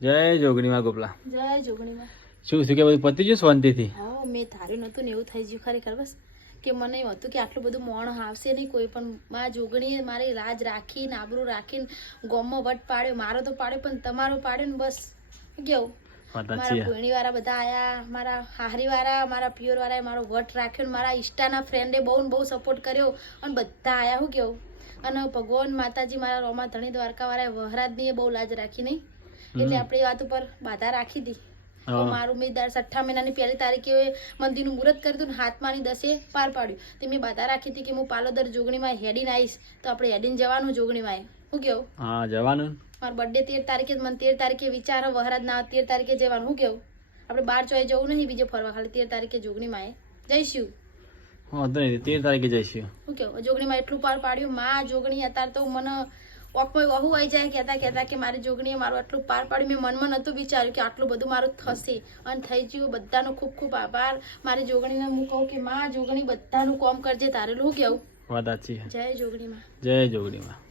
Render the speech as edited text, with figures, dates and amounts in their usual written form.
જય જોગણીમાં ગોપલા. જય જોગણીમાં. શું શું કે બધું પતી ગયું શાંતિથી? હા મેં ધાર્યું નતું ને એવું થઈ ગયું ખરેખર. બસ કે મને એમ હતું કે આટલું બધું મોણ આવશે નહીં કોઈ, પણ માં જોગણીએ મારી લાજ રાખીને આબરૂ રાખીને ગોમમાં વટ પાડ્યો. મારો તો પાડ્યો પણ તમારો પાડ્યો ને. બસ કેવું મારા કોઈણી વાળા બધા આયા, મારા હાહરી વાળા, મારા પિયોર વાળા મારો વટ રાખ્યો, મારા ઇન્સ્ટાના ફ્રેન્ડે બહુ ને બહુ સપોર્ટ કર્યો અને બધા આયા. શું કેવું. અને ભગવાન માતાજી મારા રોમા ધણી દ્વારકા વાળા વહરાજની બહુ લાજ રાખી નહીં, એટલે આપણે વાત ઉપર બાધા રાખી હતી. મારું મેં 6 મહિનાની પહેલી તારીખે મંદિરનું મુહૂર્ત કર્યું હતું ને 7માની 10 પાર પાડ્યું. તે મેં બાધા રાખી હતી કે હું પાલોદર જોગણીમાં હેડીને આવીશ, તો આપણે હેડીને જવાનું જોગણીમાં. શું કેવું? હા જવાનું. મારો બર્થડે 13 તારીખે, મને 13 તારીખે વિચાર વહરાજ ના 13 તારીખે જવાનું. શું કેવું? આપણે 12 ચોય જવું નહીં બીજે ફરવા, ખાલી 13 તારીખે જોગણીમાં જઈશું. હા તો 13 તારીખે જઈશું. શું કેવું? જોગણીમાં એટલું પાર પાડ્યું. માં જોગણી અત્યારે તો મને વહુ આવી જાય કહેતા કે મારી જોગણીએ મારું આટલું પાર પાડ્યું. મેં મનમાં નહોતું વિચાર્યું કે આટલું બધું મારું થશે અને થઈ ગયું. બધાનો ખૂબ ખૂબ આભાર. મારી જોગણીને હું કહું કે માં જોગણી બધાનું કામ કરજે તારેલું. કેવું? વાત સાચી. જય જોગણીમાં. જય જોગણીમાં.